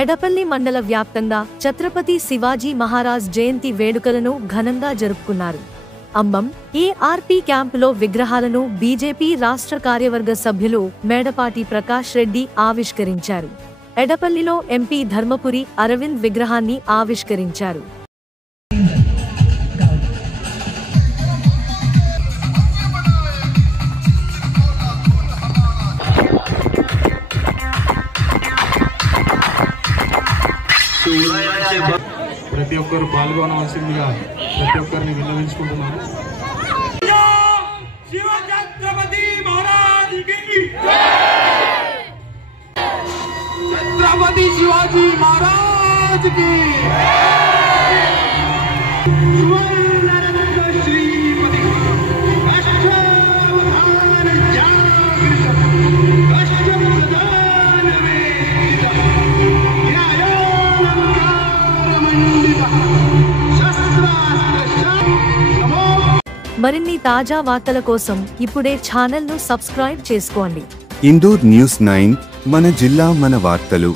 ఎడపల్లి మండల వ్యాప్తంగా ఛత్రపతి శివాజీ మహారాజ్ జయంతి వేడుకలను ఘనంగా జరుపుకున్నారు. అంబం ఏఆర్పీ క్యాంపులో విగ్రహాలను బీజేపీ రాష్ట్ర కార్యవర్గ సభ్యులు మేడపాటి ప్రకాష్ రెడ్డి ఆవిష్కరించారు. ఎడపల్లిలో ఎంపీ ధర్మపురి అరవింద్ విగ్రహాన్ని ఆవిష్కరించారు. ప్రతి ఒక్కరు పాల్గొనవలసిందిగా ప్రతి ఒక్కరిని విన్నవించుకుంటున్నాను. ఛత్రపతి శివాజీ మహారాజ్ కి మరిన్ని తాజా వార్తల కోసం ఇప్పుడే ఛానల్ను సబ్స్క్రైబ్ చేసుకోండి. ఇందూర్ న్యూస్ 9 మన జిల్లా మన వార్తలు.